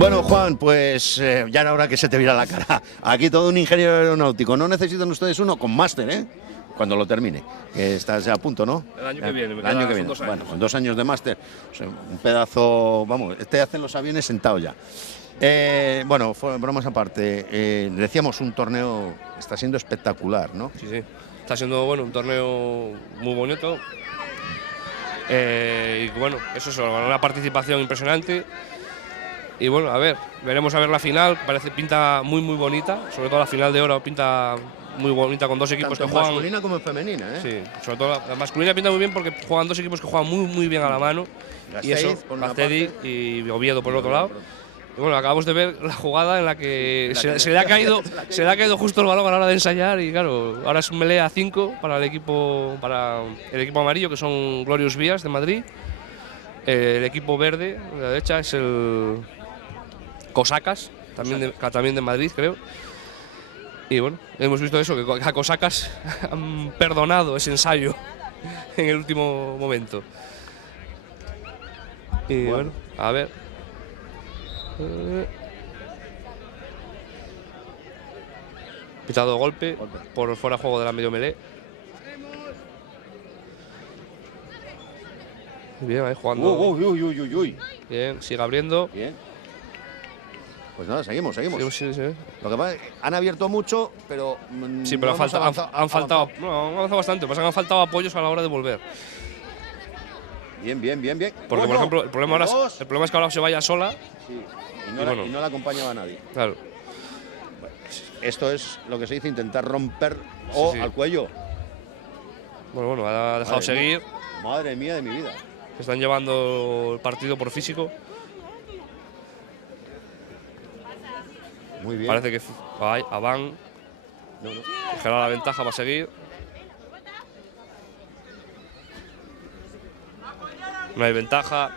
Bueno, Juan, pues ya era hora que se te viera la cara. Aquí todo un ingeniero aeronáutico. ¿No necesitan ustedes uno con máster, cuando lo termine? Que estás ya a punto, ¿no? El año que viene. El año que viene. Bueno, con 2 años de máster. O sea, un pedazo, vamos, hacen los aviones sentados ya. Bueno, bromas aparte. Decíamos, un torneo está siendo espectacular, ¿no? Sí, sí. Está siendo, bueno, un torneo muy bonito. Y bueno, eso es una participación impresionante. Y bueno, a ver, veremos a ver la final. Pinta muy bonita. Sobre todo la final de oro pinta muy bonita con dos equipos tanto que juegan. Masculina como femenina, Sí, sobre todo la masculina pinta muy bien porque juegan dos equipos que juegan muy bien a la mano. Y eso, Gasteiz y Oviedo por el otro lado. Y bueno, acabamos de ver la jugada en la que se le ha caído justo el balón a la hora de ensayar. Y claro, ahora es un melee a 5 para el equipo amarillo, que son Glorious Vías de Madrid. El equipo verde de la derecha es el Cosacas, también de Madrid, creo. Y bueno, hemos visto eso, que a Cosacas han perdonado ese ensayo en el último momento. Y bueno, a ver. Pitado golpe por fuera de juego de la medio melee. Bien, ahí jugando. Uy. Bien, sigue abriendo. Bien. Pues nada, seguimos. Sí. Lo que pasa es que han abierto mucho, pero. Sí, pero han faltado. No, han avanzado bastante. Pasa que han faltado apoyos a la hora de volver. Bien. Porque, por ejemplo, el problema es que ahora se vaya sola. Sí. Y no la acompañaba a nadie. Claro. Bueno, esto es lo que se dice intentar romper al cuello. Bueno, ha dejado seguir. Madre mía de mi vida. Se están llevando el partido por físico. Muy bien. Parece que Avan cogerá la ventaja, va a seguir. No hay ventaja.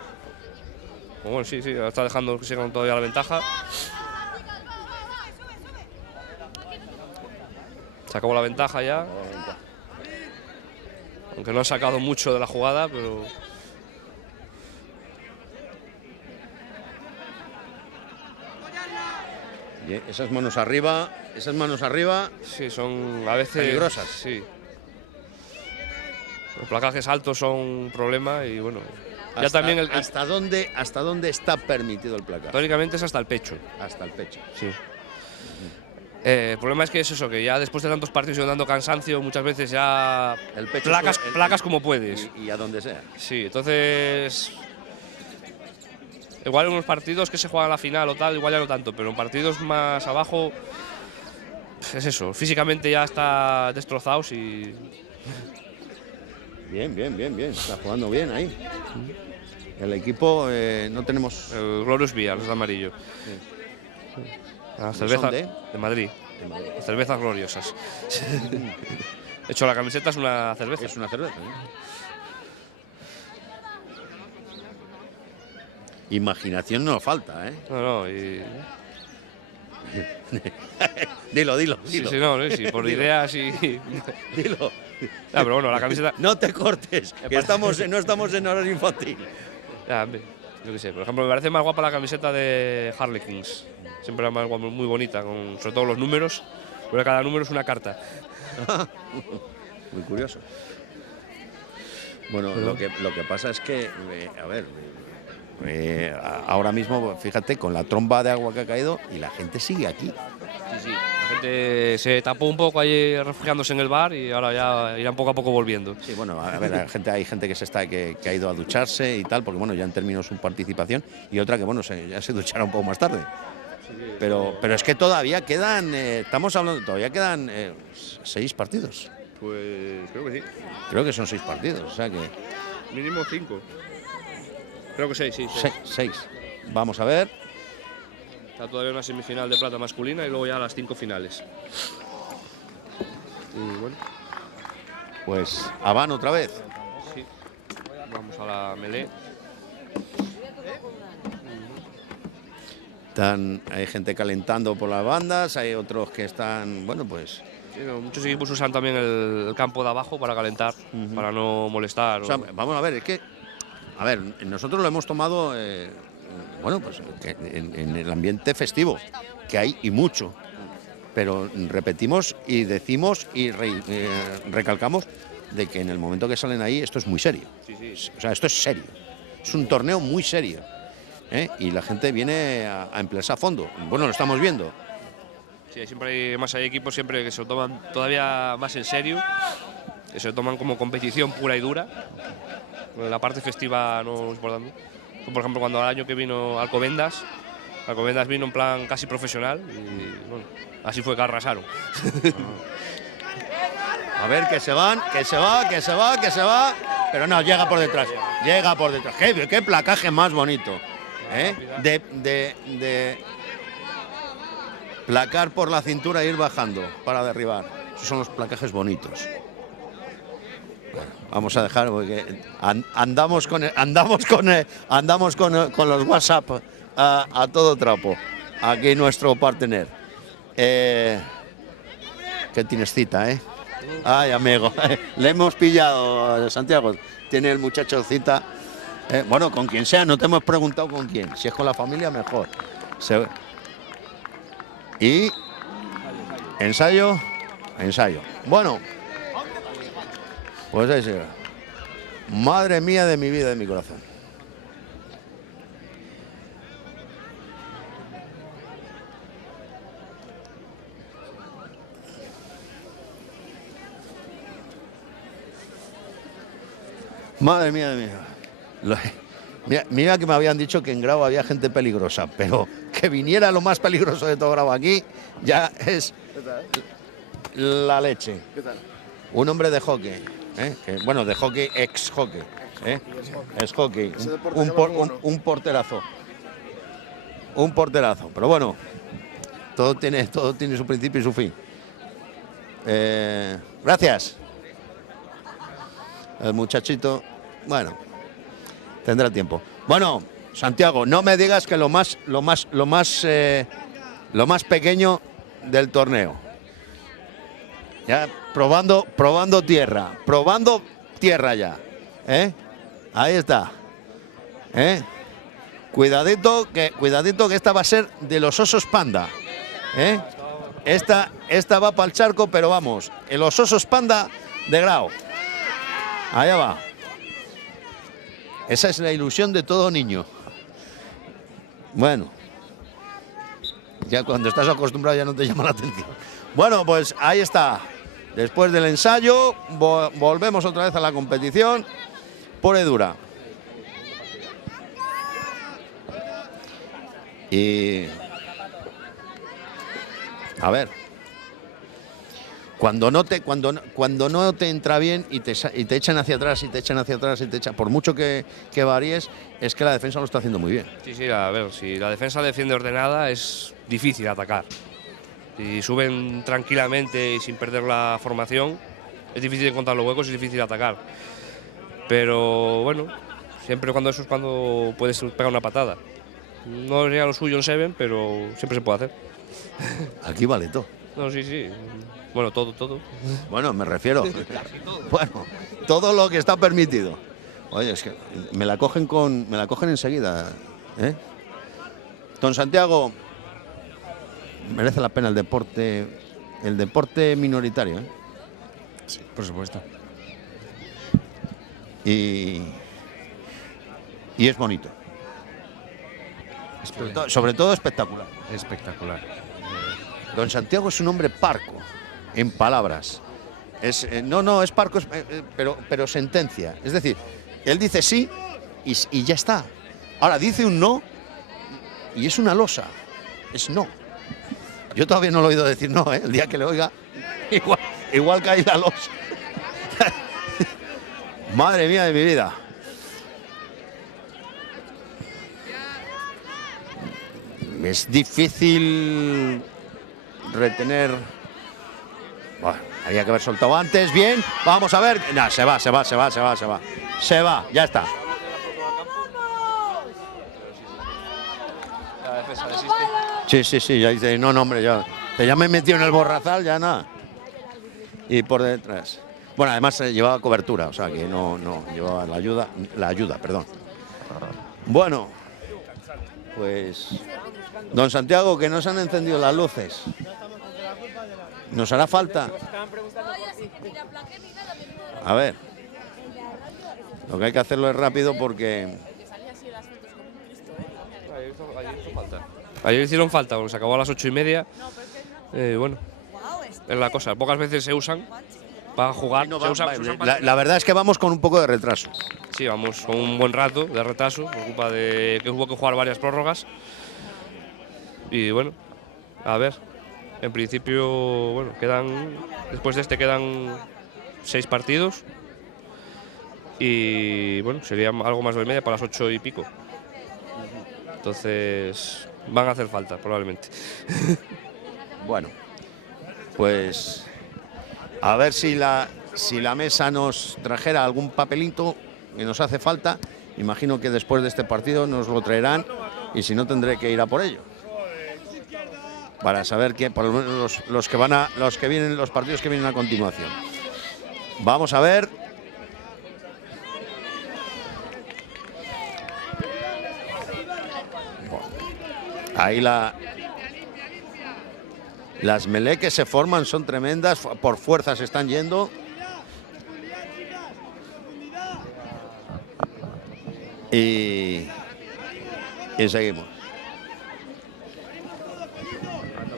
Bueno, sí, está dejando que sigan todavía la ventaja. Se acabó la ventaja ya. Aunque no ha sacado mucho de la jugada, pero. Bien, esas manos arriba. Sí, son a veces peligrosas. Sí. Los placajes altos son un problema y bueno. Ya también ¿Hasta dónde está permitido el placaje? Teóricamente es hasta el pecho. Hasta el pecho. Sí. El problema es que es eso, que ya después de tantos partidos y dando cansancio, muchas veces ya el pecho placas como puedes. Y a donde sea. Sí, entonces. Igual en unos partidos que se juegan a la final o tal, igual ya no tanto, pero en partidos más abajo es eso, físicamente ya está destrozados y. Bien. Está jugando bien ahí. El equipo no tenemos. El Glorious Vías, los de amarillo. Sí. Las cervezas de Madrid. Las cervezas gloriosas. De hecho, la camiseta es una cerveza. Es una cerveza. Imaginación no falta, No, y. Dilo. Sí, sí, por ideas y. Dilo. Pero bueno, la camiseta. No te cortes, que no estamos en horario infantil. Yo qué sé, por ejemplo, me parece más guapa la camiseta de Harlequins. Siempre más guapa, muy bonita, sobre todo los números, porque cada número es una carta. Muy curioso. Bueno, lo que pasa es que, ahora mismo, fíjate, con la tromba de agua que ha caído y la gente sigue aquí. Sí. La gente se tapó un poco ahí refugiándose en el bar y ahora ya irán poco a poco volviendo. Sí, bueno, a ver, hay gente que ha ido a ducharse y tal, porque bueno, ya han terminado su participación, y otra que bueno, ya se duchará un poco más tarde. Pero es que todavía quedan, todavía quedan 6 partidos. Pues creo que sí. Creo que son 6 partidos, o sea que. Mínimo 5. Creo que 6, sí. 6. Vamos a ver. Está todavía una semifinal de plata masculina y luego ya las 5 finales. Y bueno. Pues Avan otra vez. Sí. Vamos a la melee. Hay gente calentando por las bandas, hay otros que están, bueno, pues. Sí, muchos equipos usan también el campo de abajo para calentar, para no molestar. O sea, vamos a ver, es que. A ver, nosotros lo hemos tomado bueno, pues en el ambiente festivo, que hay y mucho. Pero repetimos y decimos y recalcamos de que en el momento que salen ahí esto es muy serio. O sea, esto es serio. Es un torneo muy serio. Y la gente viene a emplearse a fondo. Bueno, lo estamos viendo. Sí, siempre hay equipos siempre que se lo toman todavía más en serio, que se lo toman como competición pura y dura. La parte festiva no es importante. Por ejemplo, cuando el año que vino Alcobendas vino en plan casi profesional y bueno, así fue que arrasaron. A ver, que se va. Pero no, llega por detrás. Qué placaje más bonito. De placar por la cintura e ir bajando para derribar. Esos son los placajes bonitos. Bueno, vamos a dejar porque andamos con los WhatsApp a todo trapo. Aquí nuestro partner. ¿Qué tienes cita, Ay, amigo, le hemos pillado, Santiago. Tiene el muchacho cita. Bueno, con quien sea, no te hemos preguntado con quién. Si es con la familia, mejor. Y ensayo. Bueno, pues ahí será. Madre mía de mi vida, de mi corazón. Madre mía de mi vida. Mira que me habían dicho que en Grau había gente peligrosa, pero que viniera lo más peligroso de todo Grau aquí ya es la leche. ¿Qué tal? Un hombre de hockey, bueno, de hockey, ex-hockey, es hockey, un porterazo. Un porterazo, pero bueno, todo tiene su principio y su fin. Gracias. El muchachito, bueno, tendrá tiempo. Bueno, Santiago, no me digas que lo más pequeño del torneo. Ya probando tierra ya. Ahí está. Cuidadito que esta va a ser de los osos panda. Esta va para el charco, pero vamos, los osos panda de Grau. Allá va. Esa es la ilusión de todo niño. Bueno, ya cuando estás acostumbrado ya no te llama la atención. Bueno, pues ahí está. Después del ensayo, volvemos otra vez a la competición pura y dura. Y a ver, cuando no te entra bien y te echan hacia atrás, por mucho que varíes, es que la defensa lo está haciendo muy bien. Sí, a ver, si la defensa defiende ordenada es difícil atacar. Si suben tranquilamente y sin perder la formación, es difícil encontrar los huecos y es difícil atacar. Pero bueno, siempre cuando eso es cuando puedes pegar una patada. No sería lo suyo en Seven, pero siempre se puede hacer. Aquí vale todo. No, sí. Bueno, todo. Bueno, me refiero. Bueno, todo lo que está permitido. Oye, es que me la cogen enseguida. Don Santiago, merece la pena el deporte minoritario. Sí, por supuesto. Y es bonito. Sobre todo espectacular. Espectacular. Don Santiago es un hombre parco, en palabras. No es parco, pero sentencia. Es decir, él dice sí y ya está. Ahora dice un no y es una losa. Es no. Yo todavía no lo he oído decir no, El día que le oiga, igual cae la losa. Madre mía de mi vida. Es difícil retener. Bueno, había que haber soltado antes. Bien, vamos a ver. No, se va, ya está. La defensa desiste. Sí, ya dice, no, hombre, ya me he metido en el borrazal, ya nada. Y por detrás. Bueno, además llevaba cobertura, o sea que no llevaba la ayuda, perdón. Bueno, Pues, don Santiago, que no se han encendido las luces. ¿Nos hará falta? A ver. Lo que hay que hacerlo es rápido porque... Ayer hicieron falta, porque se acabó a las 8:30. Bueno, es la cosa. Pocas veces se usan para jugar. No, se usan la verdad es que vamos con un poco de retraso. Sí, vamos con un buen rato de retraso, por culpa de que hubo que jugar varias prórrogas. Y bueno, a ver. En principio, bueno, después de este quedan 6 partidos. Y bueno, sería algo más de media para las 8 y pico. Entonces, van a hacer falta, probablemente. Bueno, pues a ver si la mesa nos trajera algún papelito que nos hace falta. Imagino que después de este partido nos lo traerán y si no tendré que ir a por ello. Para saber que por lo menos los que vienen, los partidos que vienen a continuación. Vamos a ver. Ahí las melé que se forman son tremendas, por fuerza se están yendo. Y seguimos.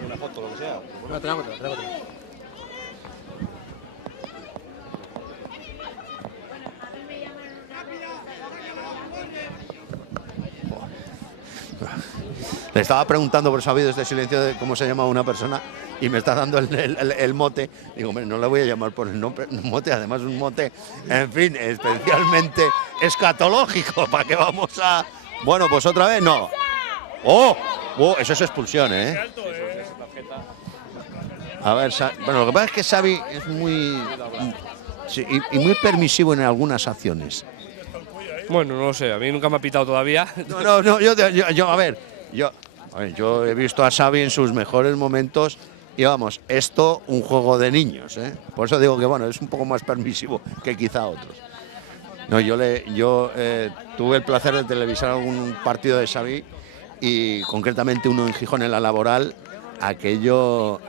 Una foto, lo que sea. Le estaba preguntando por sabido este silencio de cómo se llama una persona y me está dando el mote. Digo, hombre, no le voy a llamar por el nombre, un mote, además un mote, en fin, especialmente escatológico. ¿Para qué vamos a...? Bueno, pues otra vez, no. ¡Oh! Eso es expulsión, ¿eh? A ver, bueno, lo que pasa es que Xavi es muy... Sí, y muy permisivo en algunas acciones. Bueno, no lo sé, a mí nunca me ha pitado todavía. No, yo he visto a Xavi en sus mejores momentos y vamos, esto un juego de niños, ¿eh? Por eso digo que bueno, es un poco más permisivo que quizá otros. No, yo tuve el placer de televisar algún partido de Xavi y concretamente uno en Gijón en la Laboral. Aquello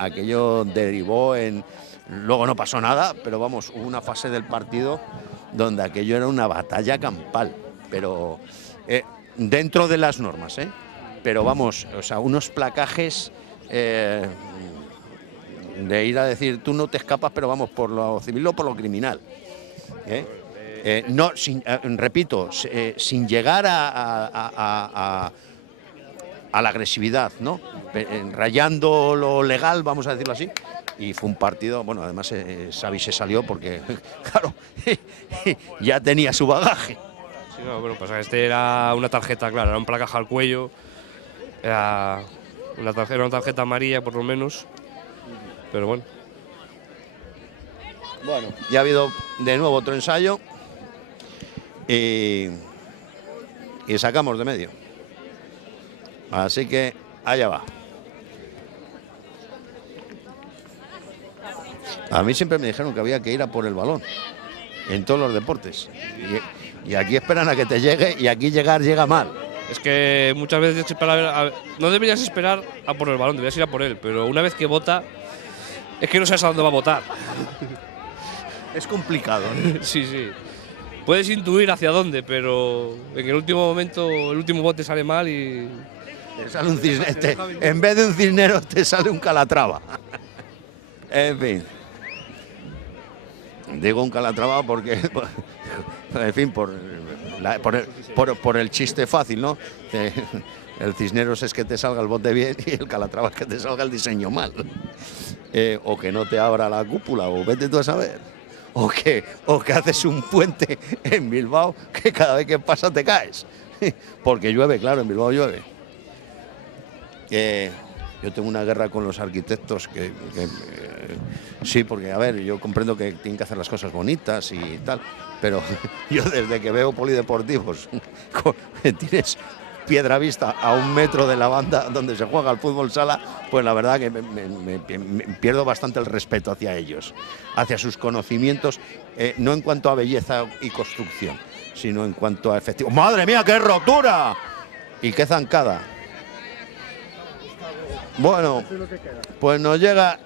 derivó en... Luego no pasó nada, pero vamos, hubo una fase del partido donde aquello era una batalla campal, pero dentro de las normas, ¿eh? Pero vamos, o sea, unos placajes de ir a decir, tú no te escapas, pero vamos, por lo civil o por lo criminal. No, repito, sin llegar a la agresividad, ¿no? Rayando lo legal, vamos a decirlo así. Y fue un partido, bueno, además Xavi se salió porque, claro, ya tenía su bagaje. Sí, no, bueno, pues este era una tarjeta, claro, era un placaje al cuello, era una tarjeta amarilla por lo menos, pero bueno. Bueno, ya ha habido de nuevo otro ensayo y sacamos de medio. Así que allá va. A mí siempre me dijeron que había que ir a por el balón en todos los deportes. Y aquí esperan a que te llegue y aquí llega mal. Es que muchas veces no deberías esperar a por el balón, deberías ir a por él. Pero una vez que vota, es que no sabes a dónde va a votar. Es complicado, ¿no? Sí. Puedes intuir hacia dónde, pero en el último momento el último voto te sale mal y... Te sale un cisnero, en vez de un cisnero te sale un Calatrava. En fin. Digo un Calatrava porque, en fin, por el chiste fácil, ¿no? El Cisneros es que te salga el bote bien y el Calatrava es que te salga el diseño mal. O que no te abra la cúpula, o vete tú a saber. O que haces un puente en Bilbao que cada vez que pasa te caes. Porque llueve, claro, en Bilbao llueve. Yo tengo una guerra con los arquitectos sí, porque a ver, yo comprendo que tienen que hacer las cosas bonitas y tal, pero yo desde que veo polideportivos tienes piedra vista a 1 metro de la banda donde se juega el fútbol sala, pues la verdad que me pierdo bastante el respeto hacia ellos, hacia sus conocimientos, no en cuanto a belleza y construcción, sino en cuanto a efectivo. ¡Madre mía, qué rotura! Y qué zancada. Bueno, pues nos llega.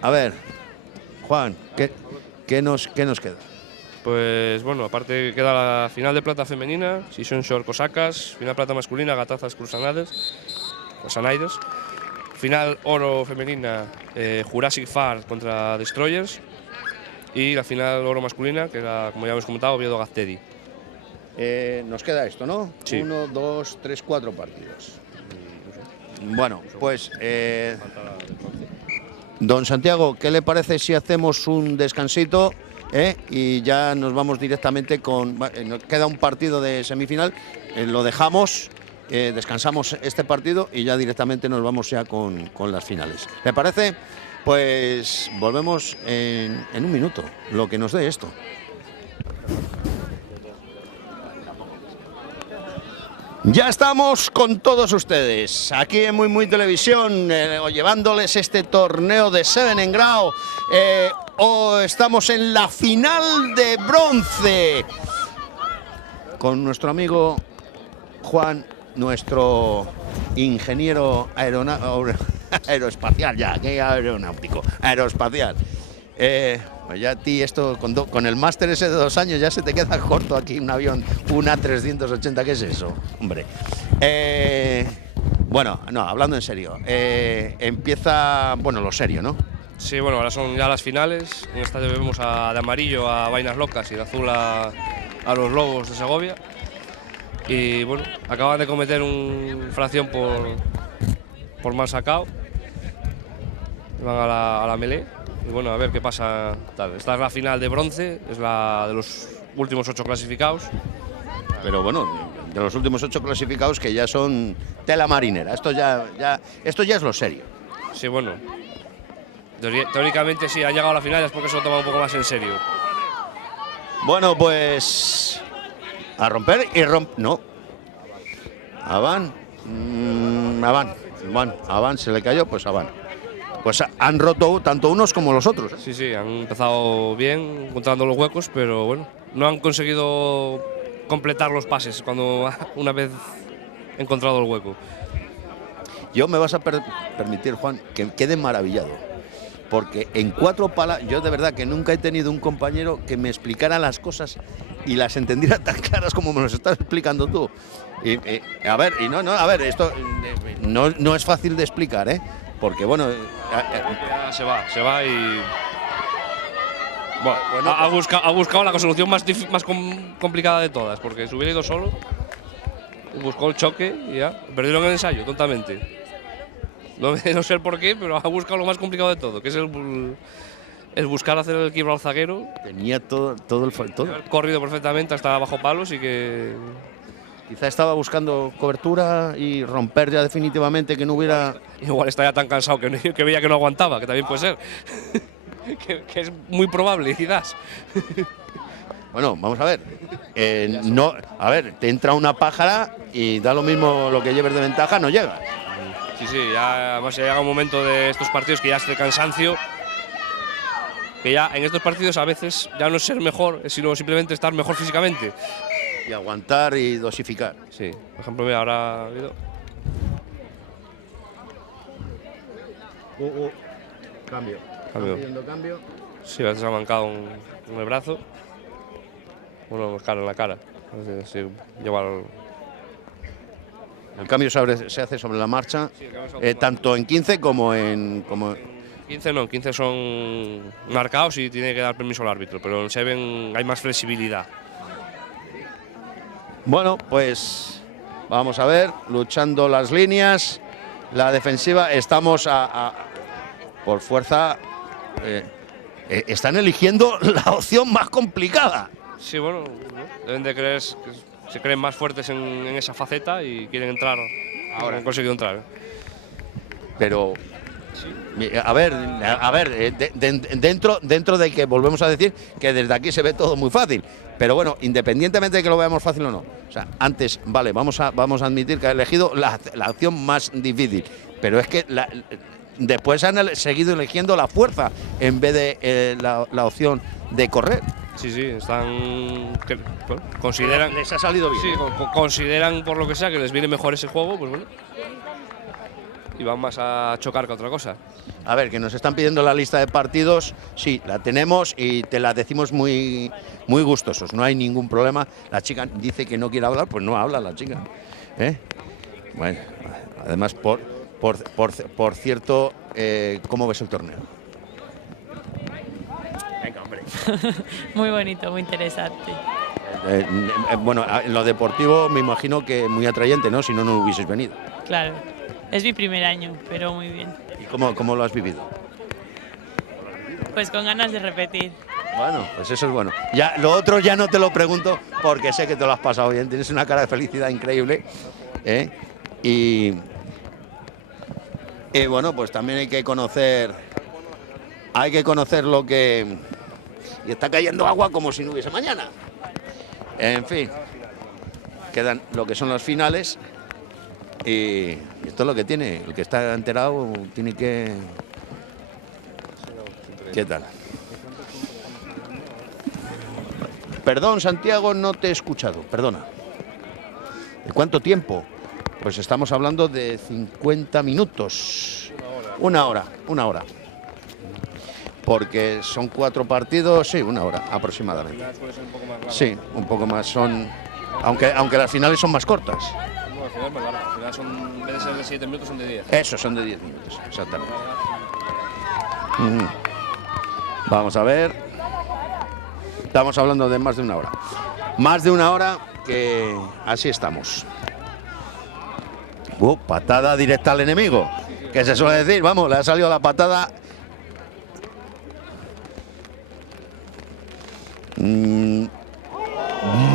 A ver, Juan, ¿qué nos queda? Pues bueno, aparte queda la final de plata femenina, Sison Shore Cosacas, final plata masculina, Gatazas Crusanaides, final oro femenina, Jurassic Far contra Destroyers, y la final oro masculina, que era, como ya hemos comentado, Oviedo Gaztedi. Nos queda esto, ¿no? Sí. 1, 2, 3, 4 partidos. Bueno, pues don Santiago, ¿qué le parece si hacemos un descansito? Y ya nos vamos directamente con... Nos queda un partido de semifinal, lo dejamos, descansamos este partido y ya directamente nos vamos ya con las finales. ¿Le parece? Pues volvemos en un minuto, lo que nos dé esto. Ya estamos con todos ustedes, aquí en Muy Televisión, llevándoles este torneo de Seven en Grau. Estamos en la final de bronce con nuestro amigo Juan, nuestro ingeniero aeroespacial, aeroespacial. Pues ya a ti esto, con el máster ese de 2 años, ya se te queda corto aquí un avión, una 380, ¿qué es eso? Hombre. Bueno, no, hablando en serio, empieza, bueno, lo serio, ¿no? Sí, bueno, ahora son ya las finales. En esta vemos de amarillo a Vainas Locas y de azul a los Lobos de Segovia. Y bueno, acaban de cometer una infracción por mal sacado. Van a la melee. Y bueno, a ver qué pasa. Esta es la final de bronce, es la de los últimos 8 clasificados. Pero bueno, de los últimos 8 clasificados que ya son tela marinera. Esto ya es lo serio. Sí, bueno. Teóricamente sí, han llegado a la final, es porque se lo toman un poco más en serio. Bueno, pues a romper y no. Avan se le cayó, pues Avan. Pues han roto tanto unos como los otros. Sí, sí, han empezado bien, encontrando los huecos, pero bueno, no han conseguido completar los pases cuando una vez encontrado el hueco. Yo me vas a permitir, Juan, que quede maravillado. Porque en 4 palabras, yo de verdad que nunca he tenido un compañero que me explicara las cosas y las entendiera tan claras como me las estás explicando tú. A ver, esto no es fácil de explicar, ¿eh? Porque bueno, se va y bueno, ha buscado la solución más complicada de todas, porque se hubiera ido solo, buscó el choque y ya perdieron el ensayo tontamente. No sé por qué, pero ha buscado lo más complicado de todo, que es el buscar hacer el quiebro al zaguero. Tenía todo. Corrido perfectamente hasta bajo palos y que... Quizá estaba buscando cobertura y romper ya definitivamente, que no hubiera... Igual está ya tan cansado que veía que no aguantaba, que también puede ser. que es muy probable, quizás. Bueno, vamos a ver. Te entra una pájara y da lo mismo lo que lleves de ventaja, no llega. Sí, ya además llega un momento de estos partidos que ya es de cansancio, que ya en estos partidos a veces ya no es ser mejor, sino simplemente estar mejor físicamente. Y aguantar y dosificar. Sí, por ejemplo, mira, ahora ha habido... Cambio. Cambio. Sí, a veces ha mancado un el brazo. Bueno, claro, en la cara. Sí, lleva el cambio se hace sobre la marcha, sí, tanto en 15 como en... 15 no, en 15 son marcados y tiene que dar permiso al árbitro, pero en 7 hay más flexibilidad. Bueno, pues vamos a ver, luchando las líneas, la defensiva, estamos por fuerza, están eligiendo la opción más complicada. Sí, bueno, deben de creer que se creen más fuertes en esa faceta y quieren entrar. Ahora han conseguido entrar. Pero, sí. a ver, dentro de que volvemos a decir que desde aquí se ve todo muy fácil. Pero bueno, independientemente de que lo veamos fácil o no. O sea, antes, vale, vamos a admitir que ha elegido la opción más difícil. Pero es que después han seguido eligiendo la fuerza en vez de la opción de correr. Sí, sí, están. Bueno, consideran. Les ha salido bien. Sí, consideran por lo que sea que les viene mejor ese juego, pues bueno. Y van más a chocar que otra cosa. A ver, que nos están pidiendo la lista de partidos. Sí, la tenemos y te la decimos muy gustosos. No hay ningún problema. La chica dice que no quiere hablar, pues no habla la chica. Bueno, además, por cierto, ¿cómo ves el torneo? Venga, hombre. Muy bonito, muy interesante. Bueno, en lo deportivo me imagino que muy atrayente, ¿no? Si no, no hubieses venido. Claro, es mi primer año, pero muy bien. ¿Y cómo lo has vivido? Pues con ganas de repetir. Bueno, pues eso es bueno. Ya, lo otro ya no te lo pregunto porque sé que te lo has pasado bien. Tienes una cara de felicidad increíble. Y bueno, pues también hay que conocer lo que... Y está cayendo agua como si no hubiese mañana. En fin, quedan lo que son las finales y esto es lo que tiene. El que está enterado tiene que... ¿Qué tal? Perdón, Santiago, no te he escuchado, perdona. ¿De cuánto tiempo? Pues estamos hablando de 50 minutos. Una hora. Porque son 4 partidos, sí, 1 hora aproximadamente. Sí, un poco más son, aunque las finales son más cortas. No, al final es más largo. Al final son, en vez de ser de 7 minutos, son de 10. Eso, son de 10 minutos, exactamente. Vamos a ver. Estamos hablando de más de 1 hora. Más de 1 hora que así estamos. Patada directa al enemigo, que se suele decir, vamos, le ha salido la patada.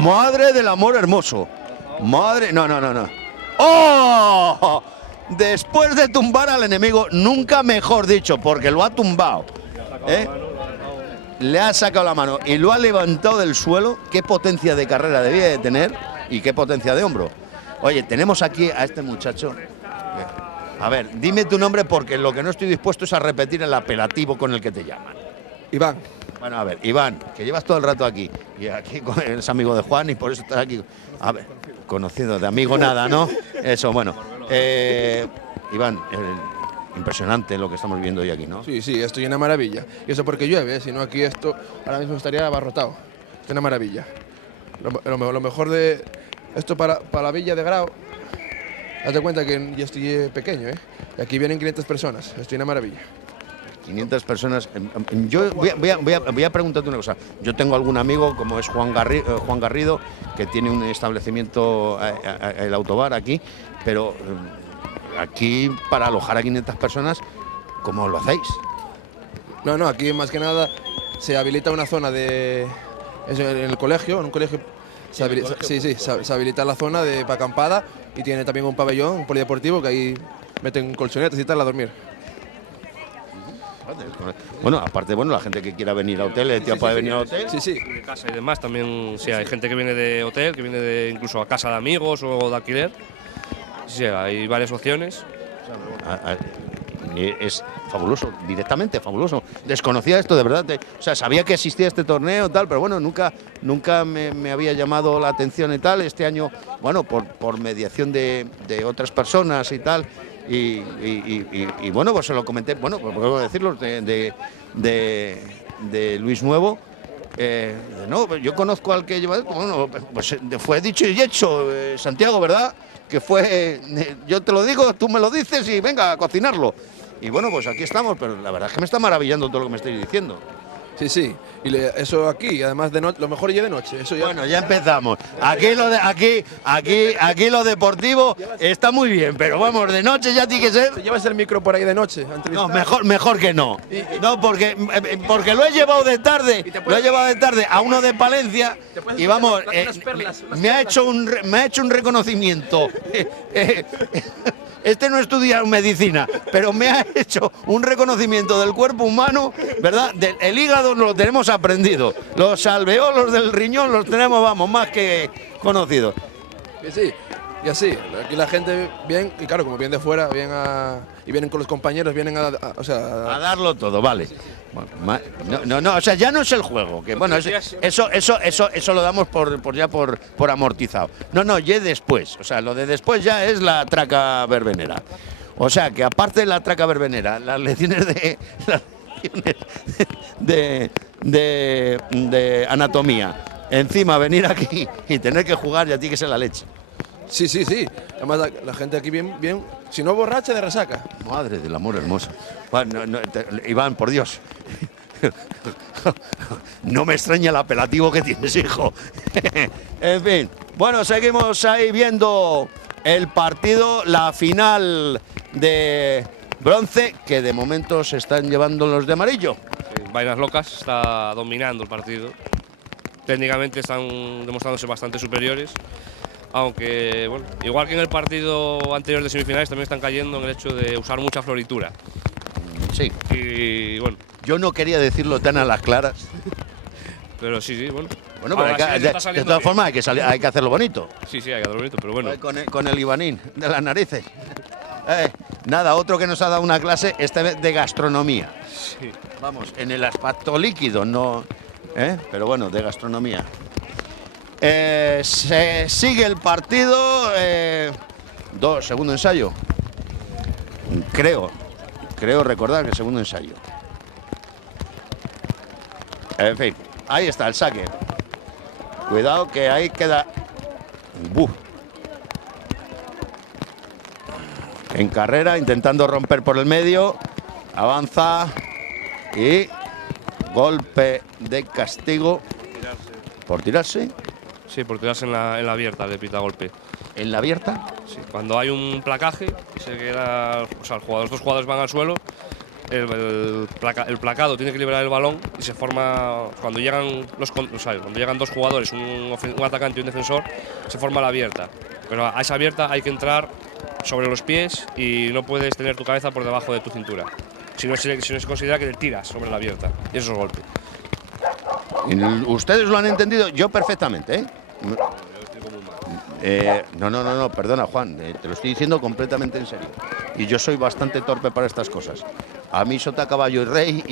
Madre del amor hermoso. Madre, no. ¡Oh! Después de tumbar al enemigo, nunca mejor dicho, porque lo ha tumbado. Le ha sacado la mano y lo ha levantado del suelo. Qué potencia de carrera debía de tener y qué potencia de hombro. Oye, tenemos aquí a este muchacho. A ver, dime tu nombre porque lo que no estoy dispuesto es a repetir el apelativo con el que te llaman. Iván. Bueno, a ver, Iván, que llevas todo el rato aquí. Y aquí eres amigo de Juan y por eso estás aquí. A ver, conocido de amigo nada, ¿no? Eso, bueno. Iván, impresionante lo que estamos viendo hoy aquí, ¿no? Sí, estoy en una maravilla. Y eso porque llueve, si no aquí esto ahora mismo estaría abarrotado. Esto es una maravilla. Lo mejor de esto para la Villa de Grau, haz de cuenta que yo estoy pequeño, y aquí vienen 500 personas, estoy en una maravilla. 500 personas. Yo voy a preguntarte una cosa. Yo tengo algún amigo, como es Juan Garrido, que tiene un establecimiento, el autobar aquí, pero aquí para alojar a 500 personas, ¿cómo lo hacéis? No, aquí más que nada se habilita una zona en el colegio, en un colegio. Se habilita la zona para acampada y tiene también un pabellón, un polideportivo, que ahí meten colchonetas y tal a dormir. Bueno, aparte, la gente que quiera venir a hotel, ya puede venir a hotel. Sí. De casa y demás también, sí, hay gente que viene de hotel, que viene incluso a casa de amigos o de alquiler. Sí, hay varias opciones. Es fabuloso, directamente fabuloso. Desconocía esto, de verdad. Sabía que existía este torneo, tal, pero bueno, nunca me había llamado la atención y tal. Este año, bueno, por mediación de otras personas y tal. Y bueno, pues se lo comenté, bueno, pues puedo decirlo, de Luis Nuevo. No, yo conozco al que lleva, bueno, pues fue dicho y hecho, Santiago, ¿verdad? Que fue, yo te lo digo, tú me lo dices y venga a cocinarlo. Y bueno, pues aquí estamos, pero la verdad es que me está maravillando todo lo que me estáis diciendo. Sí. Y eso aquí, además de noche, lo mejor ya de noche. Eso ya... Bueno, ya empezamos. Aquí lo deportivo está muy bien, pero vamos, de noche ya tiene que ser. ¿Llevas el micro por ahí de noche? No, mejor que no. No, porque lo he llevado de tarde. Lo he llevado de tarde a uno de Palencia y vamos, me ha hecho un reconocimiento. Este no estudia medicina, pero me ha hecho un reconocimiento del cuerpo humano, ¿verdad? El hígado lo tenemos aprendido. Los alveolos del riñón los tenemos, vamos, más que conocidos. Sí, y así. Aquí la gente bien, y claro, como vienen de fuera, y vienen con los compañeros, vienen a darlo todo, vale. No, o sea, ya no es el juego. Que bueno, eso lo damos por amortizado. No, ya después. O sea, lo de después ya es la traca verbenera. O sea, que aparte de la traca verbenera, las lecciones de anatomía, encima venir aquí y tener que jugar, ya tiene que ser la leche. Sí. Además, la gente aquí bien, si no borracha, de resaca. Madre del amor hermoso. Bueno, Iván, por Dios. No me extraña el apelativo que tienes, hijo. En fin, bueno, seguimos ahí viendo el partido, la final de bronce, que de momento se están llevando los de amarillo. Sí, Vainas Locas está dominando el partido. Técnicamente están demostrándose bastante superiores. Aunque, bueno, igual que en el partido anterior de semifinales, también están cayendo en el hecho de usar mucha floritura. Sí. Y bueno. Yo no quería decirlo tan a las claras. Pero sí, bueno. Bueno, pero de todas formas hay que hacerlo bonito. Sí, hay que hacerlo bonito, pero bueno. Con el Ivanín de las narices. Nada, otro que nos ha dado una clase, esta vez de gastronomía. Sí. Vamos, en el asfalto líquido, no. Pero bueno, de gastronomía. Se sigue el partido. Segundo ensayo. Creo recordar que el segundo ensayo. En fin, ahí está el saque. Cuidado que ahí queda. En carrera, intentando romper por el medio. Avanza. Y golpe de castigo. ¿Por tirarse? Sí, por tirarse en la abierta le pita golpe. ¿En la abierta? Sí, cuando hay un placaje, se queda, o sea, los dos jugadores van al suelo, el placado tiene que liberar el balón y se forma, cuando llegan dos jugadores, un atacante y un defensor, se forma la abierta. Pero a esa abierta hay que entrar sobre los pies y no puedes tener tu cabeza por debajo de tu cintura. Si no se considera que te tiras sobre la abierta, y eso es golpe. Ustedes lo han entendido, yo perfectamente, ¿eh? No, perdona, Juan, te lo estoy diciendo completamente en serio. Y yo soy bastante torpe para estas cosas. A mí sota, caballo y rey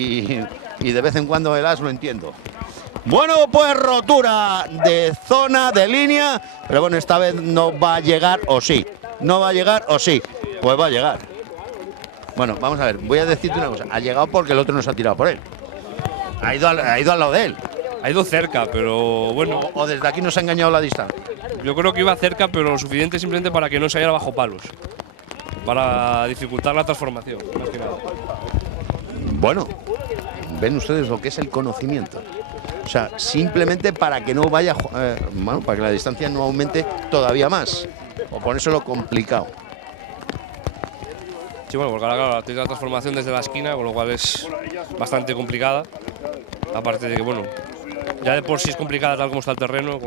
y de vez en cuando el as lo entiendo. Bueno, pues rotura de zona, de línea, pero bueno, esta vez no va a llegar o sí. ¿No va a llegar o sí? Pues va a llegar. Bueno, vamos a ver, voy a decirte una cosa. Ha llegado porque el otro no se ha tirado por él. Ha ido al lado de él. Ha ido cerca, pero bueno. O desde aquí nos ha engañado la distancia. Yo creo que iba cerca, pero lo suficiente simplemente para que no se haya bajo palos. Para dificultar la transformación, más que nada. Bueno, ven ustedes lo que es el conocimiento. O sea, simplemente para que no vaya, para que la distancia no aumente todavía más. O por eso lo complicado. Sí, bueno, porque ahora claro, tiene la transformación desde la esquina, con lo cual es bastante complicada. Aparte de que, bueno, ya de por sí es complicada tal como está el terreno,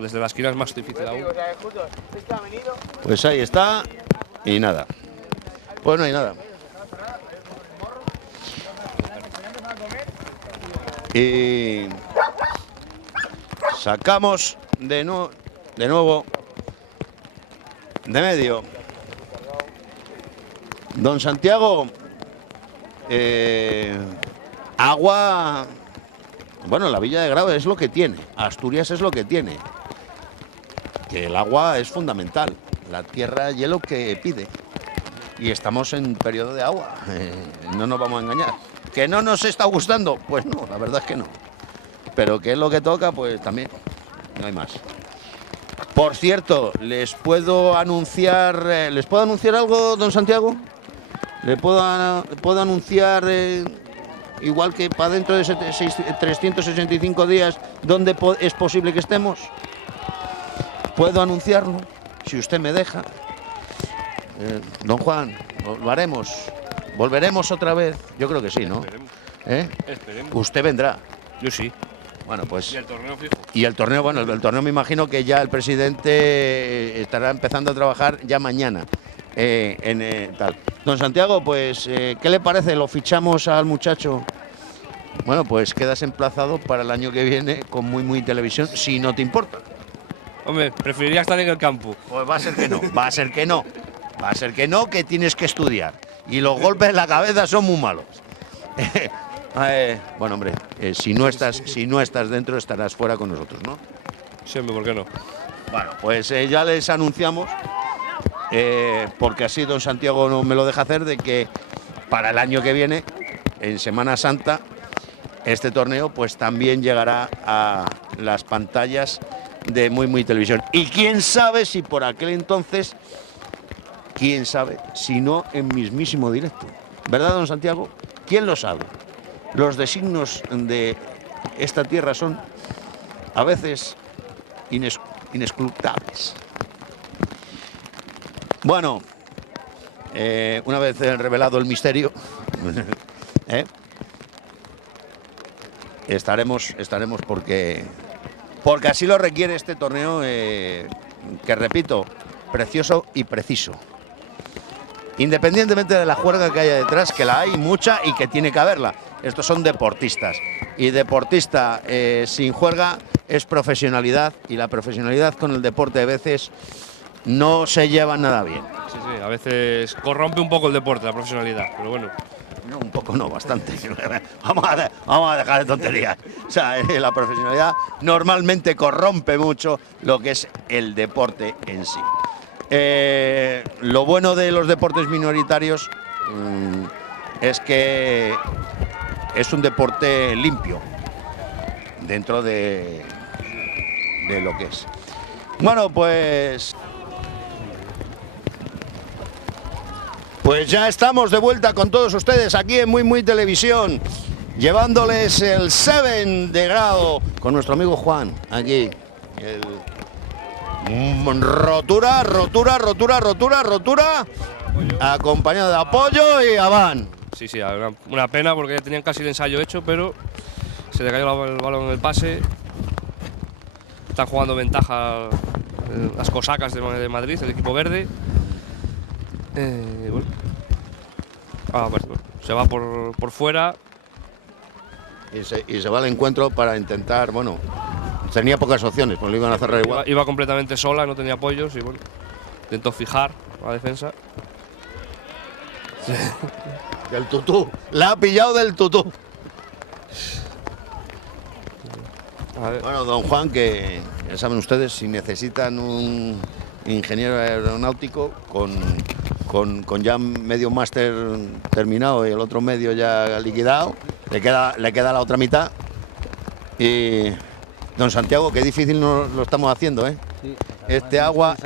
desde la esquina es más difícil aún. Pues ahí está, y nada. Pues no hay nada. Y sacamos de nuevo de medio. Don Santiago, agua. Bueno, la Villa de Grau es lo que tiene, Asturias es lo que tiene, que el agua es fundamental, la tierra hielo que pide, y estamos en periodo de agua, no nos vamos a engañar. ¿Que no nos está gustando? Pues no, la verdad es que no, pero que es lo que toca, pues también, no hay más. Por cierto, ¿les puedo anunciar algo, don Santiago? ¿Le puedo anunciar... igual que para dentro de 365 días, ¿dónde es posible que estemos? ¿Puedo anunciarlo? Si usted me deja. Don Juan, lo haremos. ¿Volveremos otra vez? Yo creo que sí, ¿no? Esperemos. Usted vendrá. Yo sí. Bueno, pues... Y el torneo fijo. Y el torneo, bueno, el torneo me imagino que ya el presidente estará empezando a trabajar ya mañana. Tal. Don Santiago, pues, ¿qué le parece? ¿Lo fichamos al muchacho? Bueno, pues quedas emplazado para el año que viene con muy televisión, si no te importa. Hombre, preferiría estar en el campo. Pues va a ser que no, va a ser que no. Va a ser que no, que tienes que estudiar. Y los golpes en la cabeza son muy malos. Bueno, hombre, si no estás dentro, estarás fuera con nosotros, ¿no? Siempre, ¿por qué no? Bueno, pues ya les anunciamos, porque así don Santiago no me lo deja hacer, de que para el año que viene, en Semana Santa, este torneo pues también llegará a las pantallas de Muy Televisión. Y quién sabe si por aquel entonces, quién sabe, si no en mismísimo directo. ¿Verdad, don Santiago? ¿Quién lo sabe? Los designios de esta tierra son a veces inescrutables. Bueno, una vez revelado el misterio, estaremos porque así lo requiere este torneo, que repito, precioso y preciso. Independientemente de la juerga que haya detrás, que la hay mucha y que tiene que haberla. Estos son deportistas. Y deportista sin juerga es profesionalidad. Y la profesionalidad con el deporte a veces no se lleva nada bien. Sí, a veces corrompe un poco el deporte, la profesionalidad, pero bueno. No, un poco no, bastante. Vamos a dejar de tonterías. O sea, la profesionalidad normalmente corrompe mucho lo que es el deporte en sí. Lo bueno de los deportes minoritarios es que es un deporte limpio dentro de lo que es. Bueno, pues ya estamos de vuelta con todos ustedes aquí en Muy Televisión, llevándoles el 7 de grado con nuestro amigo Juan, aquí. Rotura, acompañado de apoyo y Abán. Sí, una pena porque ya tenían casi el ensayo hecho, pero se le cayó el balón en el pase. Están jugando ventaja las cosacas de Madrid, el equipo verde. Bueno. Se va por fuera. Y se va al encuentro para intentar, bueno, tenía pocas opciones, pues lo iban a cerrar igual. Iba completamente sola, no tenía apoyos y bueno, intentó fijar a la defensa. Del tutú, la ha pillado del tutú. Bueno, don Juan, que ya saben ustedes, si necesitan un ingeniero aeronáutico con ya medio máster terminado y el otro medio ya liquidado, le queda la otra mitad. Y don Santiago, qué difícil lo estamos haciendo, ¿eh? Sí, este agua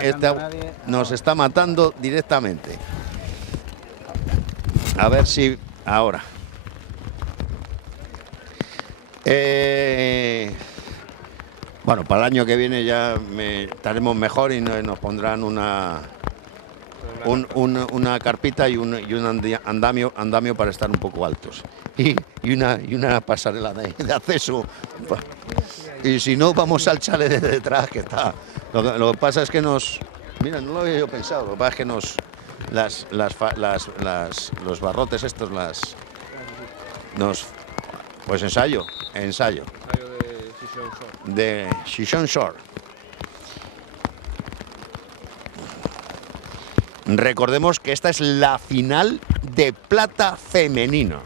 nos está matando directamente. A ver si ahora. Bueno, para el año que viene ya estaremos mejor y nos pondrán una carpita y un andamio para estar un poco altos. Y una pasarela de acceso. Y si no, vamos al chalet de detrás, que está. Lo que pasa es que mira, no lo había yo pensado. Lo que pasa es que los barrotes estos, pues ensayo. De Shishon Shore. Recordemos que esta es la final de plata femenino.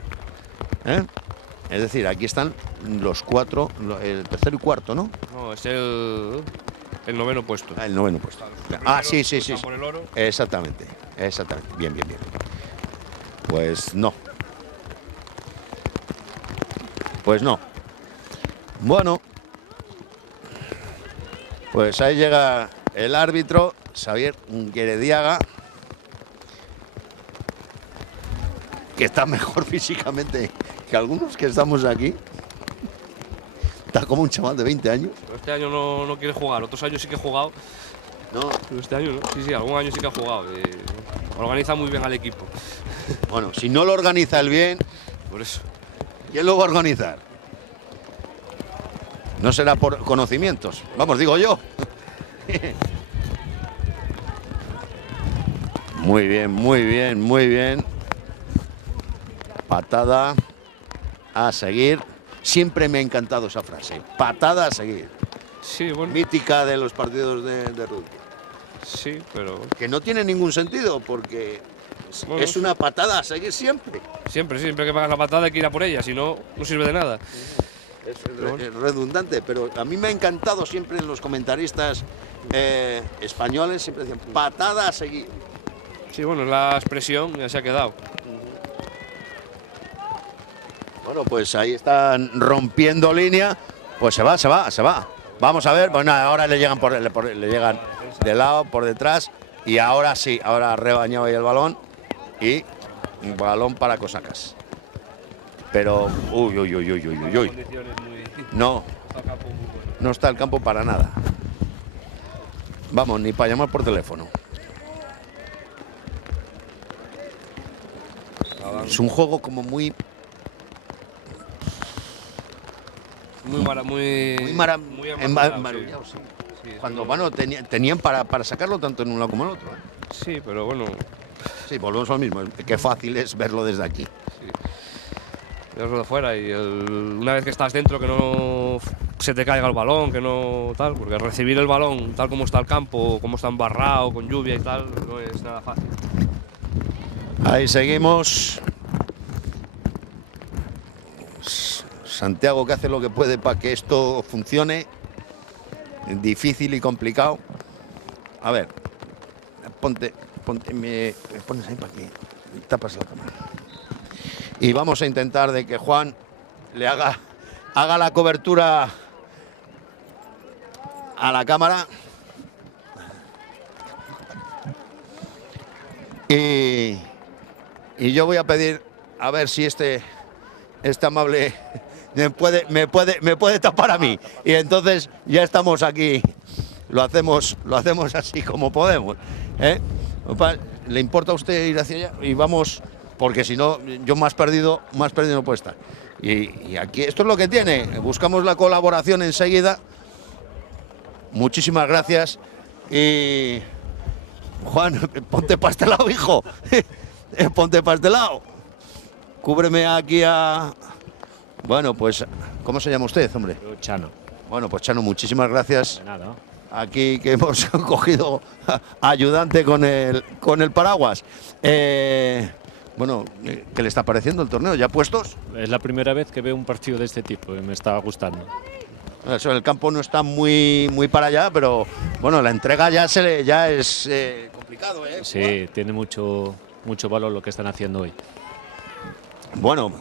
Es decir, aquí están los cuatro, el tercero y cuarto, ¿no? No, es el noveno puesto. El noveno puesto. Sí. Por el oro. Exactamente. Bien. Pues no. Bueno. Pues ahí llega el árbitro, Xavier Guerediaga, que está mejor físicamente que algunos que estamos aquí. Está como un chaval de 20 años. Pero este año no quiere jugar, otros años sí que ha jugado. No. Pero este año no. Sí, algún año sí que ha jugado. Organiza muy bien al equipo. Bueno, si no lo organiza él bien, por eso. ¿Quién lo va a organizar? No será por conocimientos. Vamos, digo yo. Muy bien. Patada a seguir. Siempre me ha encantado esa frase. Patada a seguir. Sí, bueno. Mítica de los partidos de rugby. Sí, pero... Que no tiene ningún sentido porque Bueno, es una patada a seguir siempre. Siempre que pagas la patada hay que ir a por ella, si no, no sirve de nada. Es redundante, pero a mí me ha encantado siempre en los comentaristas españoles, siempre decían patada a seguir. Sí, bueno, es la expresión, ya se ha quedado. Bueno, pues ahí están rompiendo línea. Pues se va. Vamos a ver. Bueno, ahora le llegan le llegan de lado, por detrás. Y ahora sí, ahora ha rebañado ahí el balón. Y balón para Cosacas. Pero, uy. No está el campo para nada. Vamos, ni para llamar por teléfono. Es un juego como muy marullado, sí. Cuando, bueno, tenían para sacarlo tanto en un lado como en el otro. Sí, pero bueno. Sí, volvemos al mismo. Qué fácil es verlo desde aquí. Verlo de fuera y una vez que estás dentro que no se te caiga el balón, que no tal, porque recibir el balón tal como está el campo, como está embarrado, con lluvia y tal, no es nada fácil. Ahí seguimos. Santiago que hace lo que puede para que esto funcione. Difícil y complicado. A ver, me pones ahí para que tapas la cámara. Y vamos a intentar de que Juan le haga la cobertura a la cámara. Y yo voy a pedir a ver si este amable me puede tapar a mí. Y entonces ya estamos aquí. Lo hacemos así como podemos. ¿Le importa a usted ir hacia allá? Y vamos, porque si no, yo más perdido no puedo estar. Y aquí esto es lo que tiene. Buscamos la colaboración enseguida. Muchísimas gracias. Y Juan, ponte para este lado, hijo. Ponte para este lado. Cúbreme aquí a... Bueno, pues, ¿cómo se llama usted, hombre? Chano. Bueno, pues Chano, muchísimas gracias. De nada. Aquí que hemos cogido ayudante con el paraguas. Bueno, ¿qué le está pareciendo el torneo? ¿Ya puestos? Es la primera vez que veo un partido de este tipo y me está gustando. Eso, el campo no está muy para allá, pero bueno, la entrega ya es complicado, ¿eh? Sí, tiene mucho valor lo que están haciendo hoy. Bueno,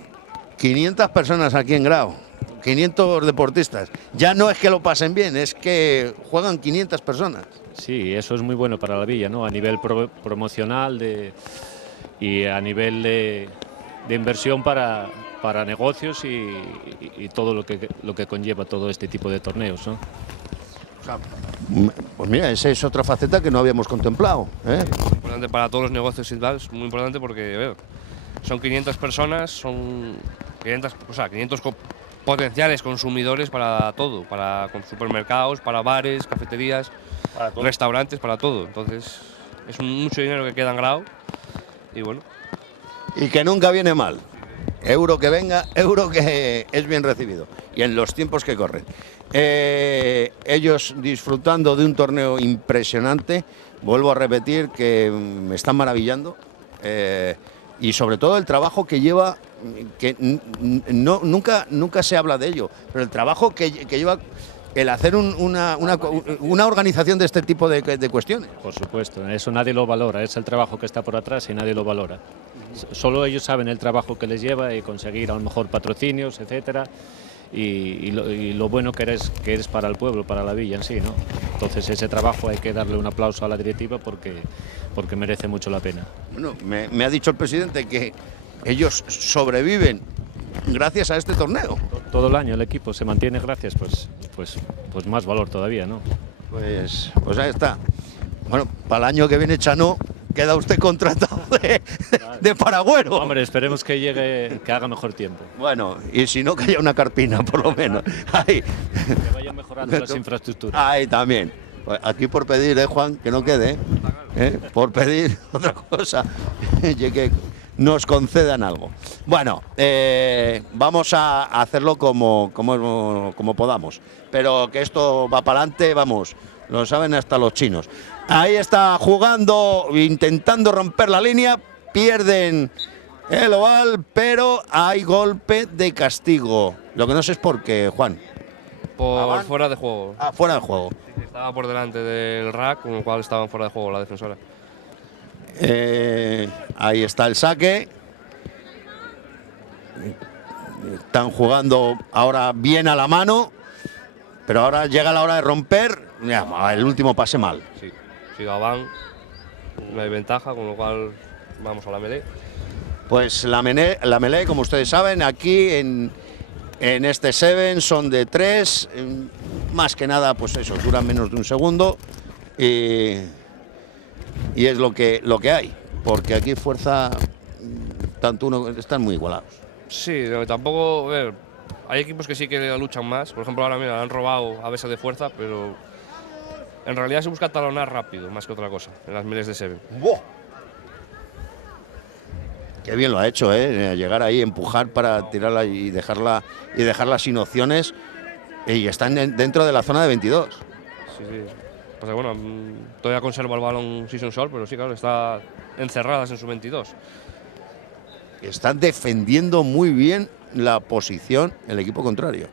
500 personas aquí en Grao, 500 deportistas. Ya no es que lo pasen bien, es que juegan 500 personas. Sí, eso es muy bueno para la villa, ¿no? A nivel promocional y a nivel de inversión para negocios y todo lo que conlleva todo este tipo de torneos, ¿no? O sea, pues mira, esa es otra faceta que no habíamos contemplado, ¿eh? Es importante para todos los negocios y tal, es muy importante porque, a ver, son 500 personas, son 500 potenciales consumidores para todo, para supermercados, para bares, cafeterías, para restaurantes, para todo. Entonces, es mucho dinero que queda en Grao y bueno. Y que nunca viene mal. Euro que venga, euro que es bien recibido. Y en los tiempos que corren. Ellos disfrutando de un torneo impresionante. Vuelvo a repetir que me están maravillando. Y sobre todo el trabajo que lleva, que nunca se habla de ello, pero el trabajo que lleva el hacer una organización de este tipo de cuestiones. Por supuesto, eso nadie lo valora, es el trabajo que está por atrás y nadie lo valora. Solo ellos saben el trabajo que les lleva y conseguir a lo mejor patrocinios, etcétera, y lo bueno que eres para el pueblo, para la villa en sí, ¿no? Entonces ese trabajo hay que darle un aplauso a la directiva porque merece mucho la pena. Bueno, me ha dicho el presidente que ellos sobreviven gracias a este torneo. Todo el año el equipo se mantiene gracias, pues más valor todavía, ¿no? Pues ahí está. Bueno, para el año que viene, Chano, queda usted contratado de paragüero. Hombre, esperemos que haga mejor tiempo. Bueno, y si no, que haya una carpina, por lo menos. Ahí. Que vayan mejorando las infraestructuras. Ahí también. Pues aquí por pedir, Juan, que no quede, por pedir otra cosa, y que nos concedan algo. Bueno, vamos a hacerlo como podamos, pero que esto va para adelante, vamos, lo saben hasta los chinos. Ahí está jugando, intentando romper la línea, pierden el oval, pero hay golpe de castigo. Lo que no sé es por qué, Juan. Por fuera de juego. Ah, fuera de juego. Estaba por delante del rack, con lo cual estaban fuera de juego la defensora. Ahí está el saque. Están jugando ahora bien a la mano, pero ahora llega la hora de romper. Mira, el último pase mal. Sí, si Gabán no hay ventaja, con lo cual vamos a la melee. Pues la melee, como ustedes saben, aquí en este Seven son de 3, más que nada, pues eso, duran menos de un segundo y es lo que hay, porque aquí fuerza, tanto uno, están muy igualados. Sí, tampoco, a ver, hay equipos que sí que luchan más, por ejemplo ahora mira, han robado a veces de fuerza, pero en realidad se busca talonar rápido, más que otra cosa, en las melees de Seven. ¡Buah! Qué bien lo ha hecho, llegar ahí, empujar para tirarla y dejarla sin opciones. Y están dentro de la zona de 22. Sí. Pues bueno, todavía conserva el balón Season Sol, pero sí, claro, está encerradas en su 22. Están defendiendo muy bien la posición el equipo contrario.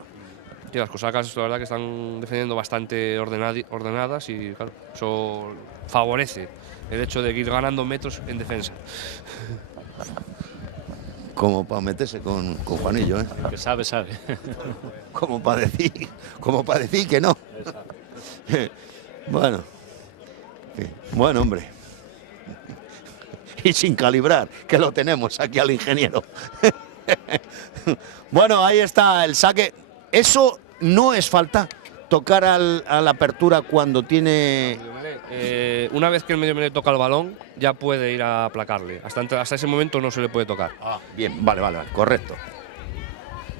Sí, las cosacas, la verdad, que están defendiendo bastante ordenadas y, claro, eso favorece el hecho de ir ganando metros en defensa. Como para meterse con Juanillo, ¿eh? El que sabe, sabe. Como para decir que no. Bueno, hombre. Y sin calibrar, que lo tenemos aquí al ingeniero. Bueno, ahí está el saque. Eso no es falta, tocar a la apertura cuando tiene... Una vez que el medio melee toca el balón, ya puede ir a aplacarle. Hasta ese momento no se le puede tocar. Bien, vale, correcto.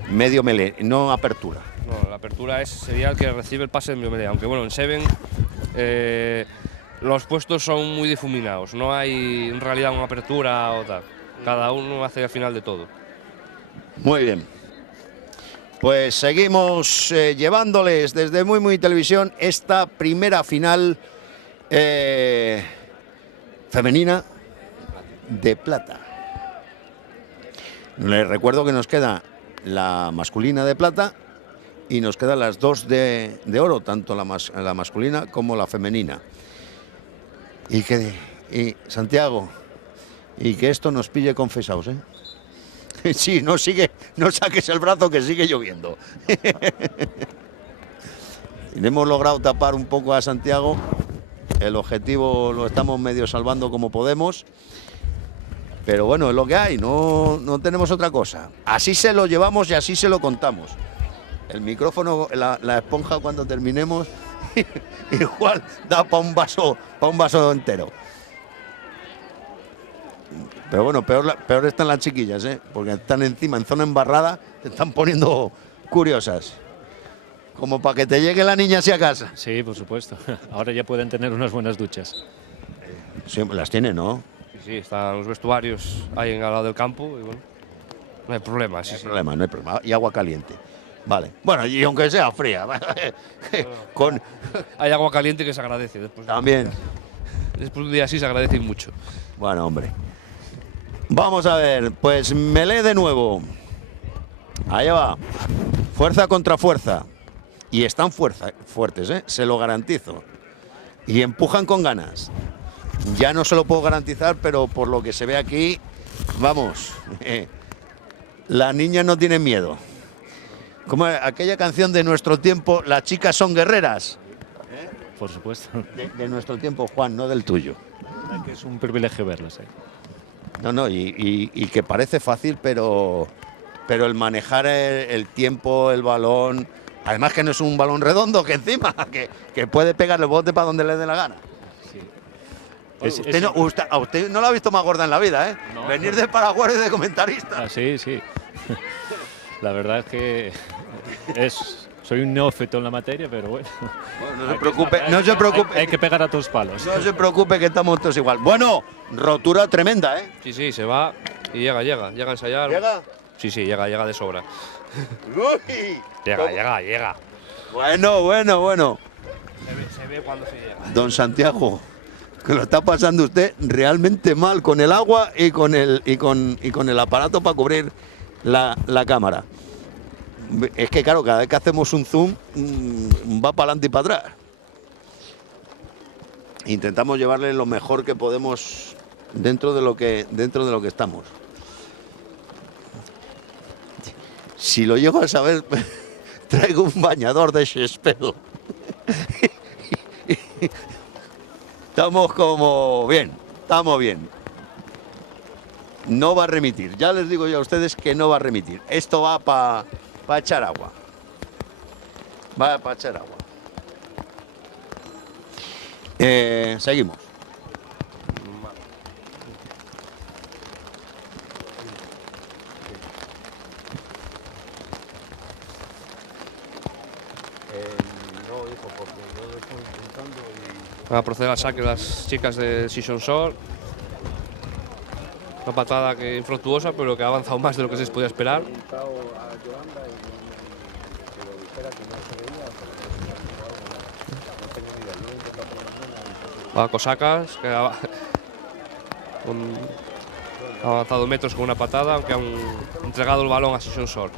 Medio melee, no apertura. No, la apertura sería el que recibe el pase del medio melee. Aunque bueno, en Seven los puestos son muy difuminados. No hay en realidad una apertura o tal. Cada uno hace al final de todo. Muy bien. Pues seguimos llevándoles desde Muy Televisión esta primera final femenina de plata. Les recuerdo que nos queda la masculina de plata y nos quedan las dos de oro, tanto la masculina como la femenina. Y Santiago, y que esto nos pille confesados, ¿eh? Sí, no saques el brazo que sigue lloviendo. Y hemos logrado tapar un poco a Santiago. El objetivo lo estamos medio salvando como podemos. Pero bueno, es lo que hay, no tenemos otra cosa. Así se lo llevamos y así se lo contamos. El micrófono, la esponja cuando terminemos, igual da para un vaso entero. Pero bueno, peor están las chiquillas, porque están encima en zona embarrada, te están poniendo curiosas. Como para que te llegue la niña así a casa. Sí, por supuesto. Ahora ya pueden tener unas buenas duchas. Siempre las tiene, ¿no? Sí, están los vestuarios ahí al lado del campo y bueno, no hay problema. No hay problema. Y agua caliente. Vale. Bueno, y aunque sea fría. Hay agua caliente que se agradece después. También. Después de un día así se agradece mucho. Bueno, hombre. Vamos a ver, pues melee de nuevo. Ahí va. Fuerza contra fuerza. Y están fuertes, se lo garantizo. Y empujan con ganas. Ya no se lo puedo garantizar, pero por lo que se ve aquí, vamos, las niñas no tienen miedo. Como aquella canción de nuestro tiempo, las chicas son guerreras. Por supuesto. De nuestro tiempo, Juan, no del tuyo. Que es un privilegio verlas. No, y que parece fácil, pero el manejar el tiempo, el balón, además que no es un balón redondo, que encima, que puede pegar el bote para donde le dé la gana. Sí. A usted no lo ha visto más gorda en la vida, ¿eh? No. Venir de Paraguay y de comentarista. Sí. La verdad es que soy un neófito en la materia, pero bueno. No se preocupe. Hay que pegar a todos palos. No se preocupe que estamos todos igual. Bueno, rotura tremenda, ¿eh? Sí, se va y llega a ensayar. ¿Llega? Sí, llega de sobra. Uy, llega. Bueno. Se ve cuando se llega. Don Santiago, que lo está pasando usted realmente mal con el agua y con el aparato para cubrir la cámara. Es que claro, cada vez que hacemos un zoom va para adelante y para atrás. Intentamos llevarle lo mejor que podemos dentro de lo que estamos. Si lo llego a saber, traigo un bañador de desespero. Estamos como bien, estamos bien. No va a remitir, ya les digo yo a ustedes que no va a remitir. Esto va para echar agua. Va para echar agua. Seguimos. Van a proceder al saque las chicas de Season Shore. Una patada que infructuosa, pero que ha avanzado más de lo que se podía esperar. Va a Cosacas, que ha avanzado metros con una patada, aunque han entregado el balón a Season Shore.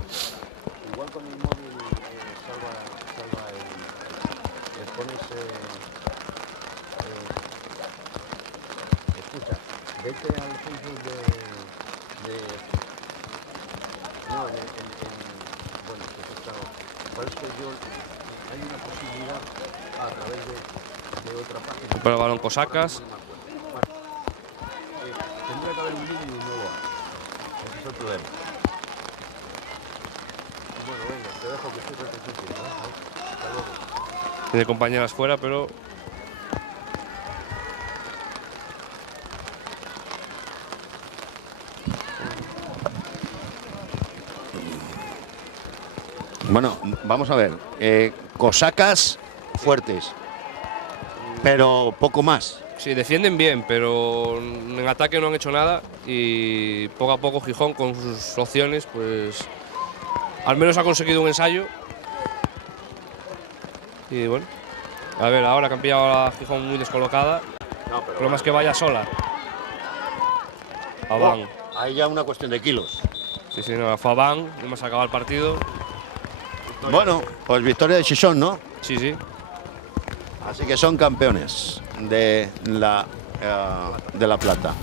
Recupera el balón Cosacas. Tendría que haber un vídeo y un nuevo. Ese es el problema. Bueno, venga, te dejo que estoy representando. Hasta luego. Tiene compañeras fuera, pero bueno, vamos a ver. Cosacas fuertes, pero poco más. sí, defienden bien, pero en ataque no han hecho nada y poco a poco Gijón con sus opciones, pues al menos ha conseguido un ensayo. Y bueno, a ver, ahora que han pillado a Gijón muy descolocada, el problema es que vaya sola. Fabán. Ahí ya una cuestión de kilos. Sí, sí, no, Fabán, hemos acabado el partido. Bueno, pues victoria de Xixón, ¿no? Sí, sí. Así que son campeones de la Plata.